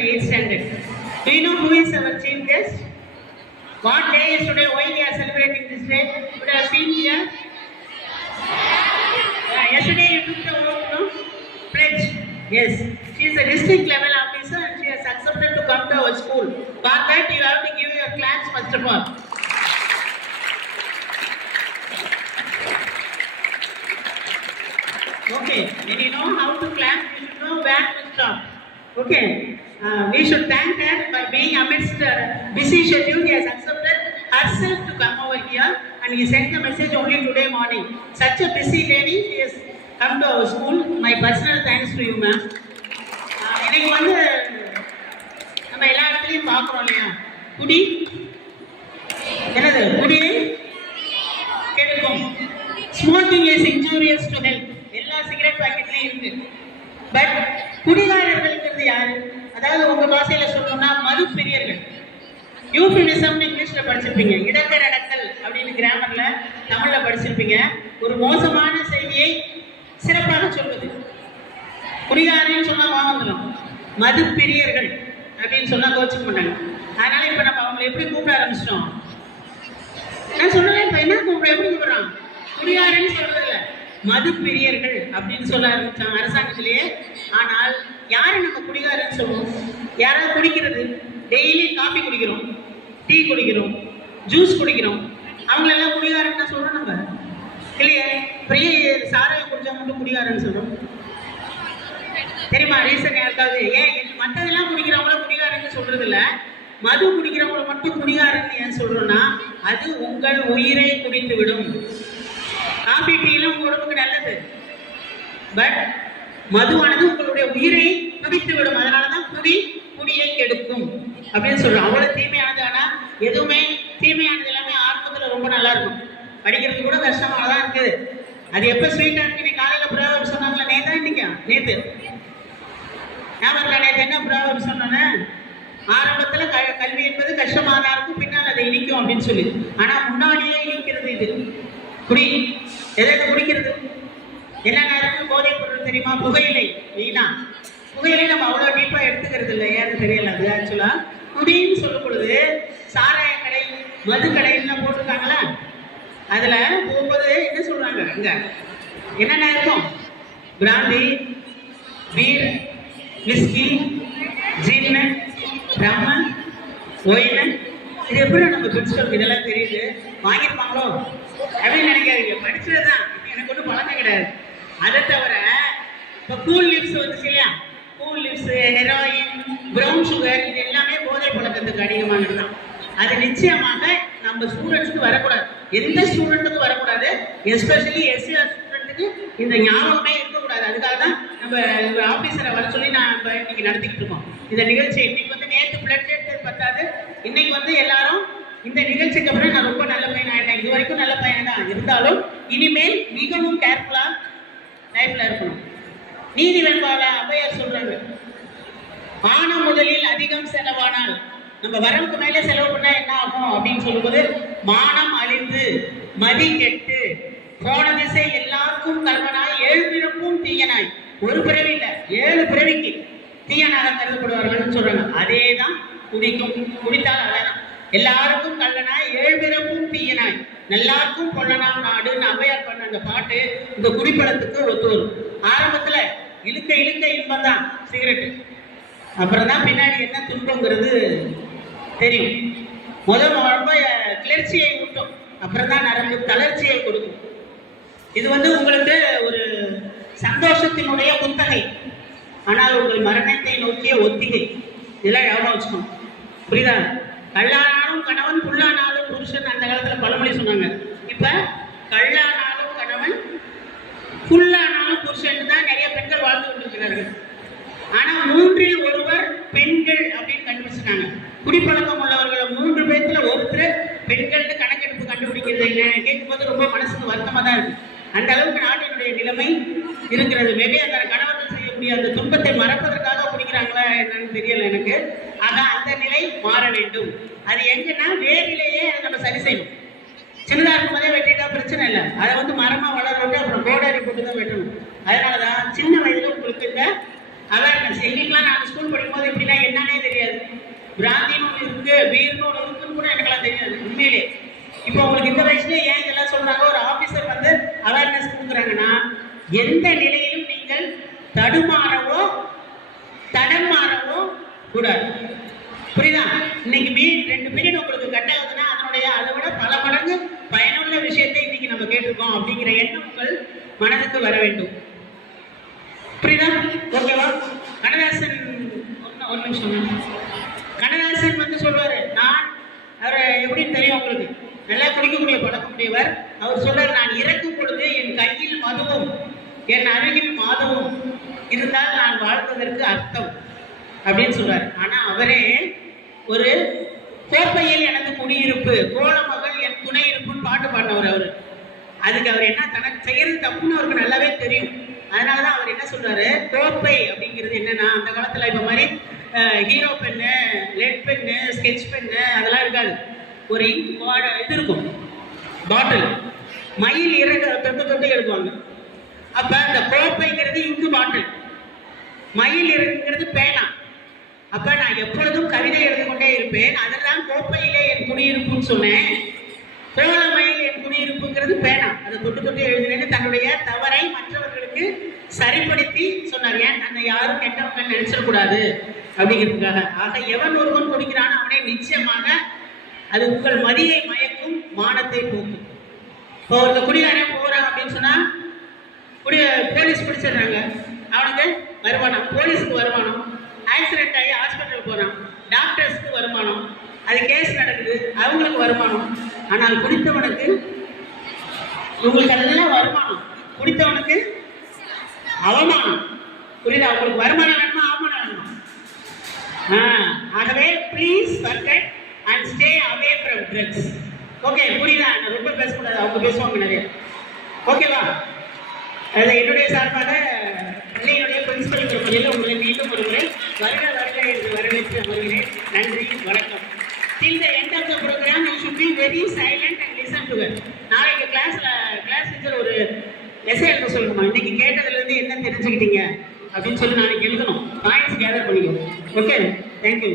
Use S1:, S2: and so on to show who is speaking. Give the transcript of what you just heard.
S1: the 8th standard. Do you know who is our chief guest? What day is today? Why we are celebrating this day? Would have seen here? Yeah, yesterday you took the oath, no? Pledge. Yes. She is a district level officer and she has accepted to come to our school. For that you have to give your claps first of all. Okay, when you know how to clap, you should know where to stop. Okay, uh, we should thank her by being amidst uh, busy schedule. He has accepted herself to come over here and he sent the message only today morning. Such a busy lady, she has come to our school. My personal thanks to you, ma'am. இன்னைக்கு வந்து நம்ம எல்லா இடத்துலையும் பார்க்குறோம் இல்லையா குடி என்னது குடி கெடுக்கும் smoking is injurious to health எல்லா சிகரெட் பாக்கெட்லயும் இருக்கு பட் குடிகாரர்கள் சொல்றது யாரு? அதாவது உங்க பாஷையில சொல்லணும்னா மது பிரியர்கள் யூபினிசம் இங்கிலீஷ்ல படிச்சிருப்பீங்க. இடக்கர் அடக்கல் அப்படின்னு கிராமர்ல தமிழ்ல படிச்சிருப்பீங்க. ஒரு மோசமான செய்தியை சிறப்பாக சொல்வது. குடிகாரன்னு சொன்னா வாங்கணும் மது பிரியர்கள் அப்படின்னு சொன்னா கோச்சிக்க மாட்டாங்க. அதனால இப்ப நம்ம அவங்களை எப்படி கூப்பிட ஆரம்பிச்சிட்டோம்? நான் சொன்னேன் இப்ப என்ன கூப்பிட எப்படி கூப்பிடுறான் குடிகாரன்னு சொல்றது இல்ல மது பிரியர்கள் அப்படின்னு சொல்ல ஆரம்பிச்சான் அரசாங்கத்திலேயே. ஆனால் யாரை நம்ம குடிகாரன்னு சொல்லுவோம்? யாராவது குடிக்கிறது? டெய்லி காஃபி குடிக்கிறோம் டீ குடிக்கிறோம் ஜூஸ் குடிக்கிறோம். அவங்களெல்லாம் குடிகாரன்னு சொல்கிறோம் நம்ம. இல்லையே? பெரிய சாராயம் குடிச்சா மட்டும் குடிகாரன்னு சொல்கிறோம் தெரியுமா? ரீசன் யாருக்காவது? ஏன்? மற்றதெல்லாம் குடிக்கிறவங்கள குடிகாரன்னு சொல்கிறது இல்லை மது குடிக்கிறவங்கள மட்டும் குடிகாரன்னு ஏன் சொல்கிறோன்னா அது உங்கள் உயிரை குடித்து விடும் காஃபி டீலாம் உடம்புக்கு நல்லது. பட் மதுவானது உங்களுடைய உயிரை குடித்து விடும் அதனாலதான் குடி குடியை கெடுக்கும் அப்படின்னு சொல்றோம். அவ்வளவு தீமையானது. ஆனா எதுவுமே தீமையானது எல்லாமே ஆரம்பத்துல ரொம்ப நல்லா இருக்கும். படிக்கிறது கூட கஷ்டமா தான் இருக்குது அது எப்ப ஸ்வீட்டா இருக்கு? நீ காலையில புறாவை சொன்னாங்களா? நேத்தா இன்னைக்கு? நேத்து. ஞாபகம் நேற்று என்ன ப்ராப்ளம் சொன்னோன்னே? ஆரம்பத்துல க கல்வி என்பது கஷ்டமாக தான் இருக்கும். பின்னால் அதை இனிக்கும் அப்படின்னு சொல்லி. ஆனா முன்னாடியே இனிக்கிறது இது. குடி. எதை குடிக்கிறது? என்ன இருக்கு போதைப் பொருள் தெரியுமா? புகையிலை. மெயினா புகையிலை நம்ம அவ்வளோ டீப்பாக எடுத்துக்கிறது இல்லை ஏன்னு தெரியல. அது ஆக்சுவலாக குடின்னு சொல்லும் பொழுது சாராய கடை மது கடைன்னு போட்டிருக்காங்களா? அதில் போகும்போது என்ன சொல்கிறாங்க அங்கே என்னென்ன இருக்கும்? பிராந்தி பீர் விஸ்கி ஜின்னு ரம்ம ஒயின். இது எப்படி நம்ம பிரின்சிபலுக்கு இதெல்லாம் தெரியுது? வாங்கியிருப்பாங்களோ? அப்படின்னு நினைக்காதீங்க. படிச்சது தான் எனக்கு ஒன்றும் பழக்கம் கிடையாது. அதை தவிர இப்போ கூல் லிப்ஸ் வந்துச்சு இல்லையா? Cool lips heroin brown sugar இது எல்லாமே போதை பழக்கத்துக்கு அதிகமானது தான் அது நிச்சயமாக நம்ம ஸ்டூடெண்ட்ஸ்க்கு வரக்கூடாது. எந்த ஸ்டூடெண்ட்டுக்கும் வரக்கூடாது. எஸ்பெஷலி எஸ்சிஆர் ஸ்டூடெண்ட்டுக்கு இந்த ஞாபகமே இருக்கக்கூடாது. அதுக்காக தான் நம்ம ஆஃபீஸரை வர சொல்லி நான் இப்போ இன்னைக்கு நடத்திக்கிட்டு இருக்கோம். இந்த நிகழ்ச்சி இன்னைக்கு வந்து நேற்று பிளட் டெஸ்ட் பத்தாது. இன்னைக்கு வந்து எல்லாரும் இந்த நிகழ்ச்சிக்கு அப்புறம் நான் ரொம்ப நல்ல பையன் ஆகிட்டேன் இது வரைக்கும் நல்ல பையன் தான். இருந்தாலும் இனிமேல் மிகவும் கேர்ஃபுல்லாக லைஃப்ல இருக்கணும். நீதி வெண்பால அவையார் சொல்றாங்க ஆன முதலில் அதிகம் செலவானால் நம்ம வரவுக்கு மேலே செலவு பண்ணா என்ன ஆகும் அப்படின்னு சொல்லும்போது மானம் அழிந்து மதி கெட்டு போன திசை எல்லாருக்கும் கல்வனாய் ஏழு பிறப்பும் தீயனாய். ஒரு பிறவி இல்ல ஏழு பிறவிக்கு தீயனாக கருதப்படுவார்கள் சொல்றாங்க. அதே தான் குடிக்கும். குடித்தால் அதான் எல்லாருக்கும் ஏழ்பிறப்பும் தீயனாய் நல்லாருக்கும் கொள்ளலாம் நாடுன்னு அவ்வையார் பண்ண அந்த பாட்டு இந்த குடிப்படத்துக்கு ஒத்து வரும் ஆரம்பத்துல இழுக்க இழுக்க இன்பம் தான் சிகரெட்டு. அப்புறம் தான் பின்னாடி என்ன துன்பங்கிறது தெரியும். முதல் ரொம்ப கிளர்ச்சியை ஊட்டும். அப்புறம் தான் நரம்பு தளர்ச்சியை கொடுக்கும். இது வந்து உங்களுக்கு ஒரு சந்தோஷத்தினுடைய குத்தகை. ஆனால் உங்கள் மரணத்தை நோக்கிய ஒத்திகை. இதெல்லாம் எவ்வளோ வச்சுக்கணும். புரியுதா? கல்லானாலும் கணவன் புல்லானாலும் புருஷன் அந்த காலத்துல பழமொழி சொன்னாங்க. இப்ப கல்லானாலும் கணவன் புல்லானாலும் புருஷன் தான் நிறைய பெண்கள் வாழ்ந்து கொண்டிருக்கிறார்கள். ஆனா மூன்றில் ஒருவர் பெண்கள் அப்படின்னு கண்டுபிடிச்சிட்டாங்க குடிப்பழக்கம் உள்ளவர்கள் மூன்று பேர்த்துல ஒருத்தர் பெண்கள்னு கணக்கெடுப்பு கண்டுபிடிக்கிறது என்ன? கேட்கும்போது ரொம்ப மனசுக்கு வருத்தமா தான் இருக்கு. அந்த அளவுக்கு நாட்டினுடைய நிலைமை இருக்கிறது. மேபி அந்த கணவர்கள் செய்யக்கூடிய அந்த துன்பத்தை மறப்பதற்காக குடிக்கிறாங்களா என்னன்னு தெரியல எனக்கு. அதான் அந்த நிலை மாற வேண்டும். அது எங்கன்னா வேரிலேயே அதை நம்ம சரி செய்யணும். சின்னதாக இருக்கும் போதே வெட்டிட்டா பிரச்சனை இல்லை. அதை வந்து மரமாக வளர அப்புறம் கோடாரி போட்டு தான் வெட்டணும். அதனாலதான் சின்ன வயதில் உங்களுக்கு இந்த அவேர்னஸ் எங்களுக்குலாம் நான் ஸ்கூல் படிக்கும்போது எப்படின்னா என்னன்னே பிராந்தின்னு ஒன்று இருக்கு பீர்னு ஒன்று இருக்குன்னு கூட எனக்கெல்லாம் தெரியாது உண்மையிலே. இப்போ உங்களுக்கு இந்த வயசுல ஏன் இதெல்லாம் சொல்றாங்க? ஒரு ஆபீசர் வந்து அவேர்னஸ் கொடுக்குறாங்கன்னா எந்த நிலையிலும் நீங்கள் தடுமாறவோ தடம் மாறவோ கூடாது. புரியுதா? இன்னைக்கு மீன் ரெண்டு பீரியட் உங்களுக்கு கட் ஆகுதுன்னா அதனுடைய அதை விட பல மடங்கு பயனுள்ள விஷயத்தை இன்னைக்கு நம்ம கேட்டிருக்கோம் அப்படிங்கிற எண்ணம் உங்கள் மனதுக்கு வர வேண்டும். புரியுதா? ஓகேவா? கண்ணதாசன் ஒரு நிமிஷம் கண்ணதாசன் வந்து சொல்வாரு நான் அவர் எப்படின்னு தெரியும் உங்களுக்கு? நல்லா குடிக்கக்கூடிய பழக்கக்கூடியவர் அவர் சொல்றாரு நான் இறக்கும் பொழுது என் கையில் மதுவும் என் அருகில் மாதவும் இருந்தால் நான் வாழ்ந்ததற்கு அர்த்தம். அப்படின்னு சொல்றாரு. ஆனா அவரே ஒரு கோப்பையில் எனது குடியிருப்பு கோலமகள் என் துணை இருப்புன்னு பாட்டு பாடினவர் அவர். அதுக்கு அவர் என்ன தனக்கு செய்யறது தப்புன்னு அவருக்கு நல்லாவே தெரியும். அதனாலதான் அவர் என்ன சொல்றாரு? கோப்பை அப்படிங்கிறது என்னன்னா அந்த காலத்துல இப்ப மாதிரி hero pen lead pen sketch pen அதெல்லாம் இருக்காது. ஒரு இங்க் இது இருக்கும். பாட்டில் மயில் இறங்க தொட்டு தொட்டு எடுப்பாங்க அப்ப அந்த கோப்பைங்கிறது இங்கு பாட்டில் மயில் இறகுங்கிறது பேனா. அப்ப நான் எப்பொழுதும் கவி எழுதி இருப்பேன் அதெல்லாம் கோப்பையிலே என் குடியிருப்புன்னு சொன்னேன். கோலமயில் என் குடியிருப்புங்கிறது பேனா. அதை தொட்டு தொட்டு எழுதினேன்னு தன்னுடைய தவறை மற்றவர்களுக்கு சரிப்படுத்தி சொன்னார். ஏன்? அந்த யாரும் கெட்டவங்க நினைச்சிடக்கூடாது அப்படிங்கிறதுக்காக. ஆக எவன் ஒருவன் குடிக்கிறான் அவனை நிச்சயமாக அது உங்கள் மதியை மயக்கும் மானத்தை போக்கும். இப்போ ஒருத்த குடிகாரன் போகிறான் அப்படின்னு சொன்னால் குடி போலீஸ் பிடிச்சிடுறாங்க. அவனுக்கு வருமானம் போலீஸுக்கு வருமானம் ஆக்சிடென்ட் ஆகி ஹாஸ்பிட்டல் போகிறான் டாக்டர்ஸ் டாக்டர்ஸ்க்கு வருமானம்? அது கேஸ் நடக்குது அவங்களுக்கு வருமானம். ஆனால் குடித்தவனுக்கு இவங்களுக்கு எல்லாம் வருமானம். குடித்தவனுக்கு அவமானம். புரியுதா? அவங்களுக்கு வருமானம் வேணுமா அவமானம் வேணுமா? ஆகவே please forget and stay away from drugs okay புரியுதா? நான் ரொம்ப பேசக்கூடாது அவங்க பேசுவாங்க நிறைய. ஓகேவா அது என்னுடைய சார்பாக பள்ளியினுடைய பிரின்சிபல் முறையில் உங்களை மீண்டும் ஒரு முறை வருக வருக என்று வரவேற்று அமர்கிறேன் நன்றி வணக்கம். Till the end of the programme you should be very silent and listen to well நாளைக்கு கிளாஸ்ல கிளாஸ் டீச்சர் ஒரு எஸ்ஏ எழுத சொல்லணுமா? இன்னைக்கு கேட்டதுல இருந்து என்ன தெரிஞ்சுக்கிட்டீங்க? அப்படின்னு சொல்லி நாளைக்கு எழுதணும். பாயிண்ட்ஸ் கேதர் பண்ணிக்கோ ஓகே தேங்க்யூ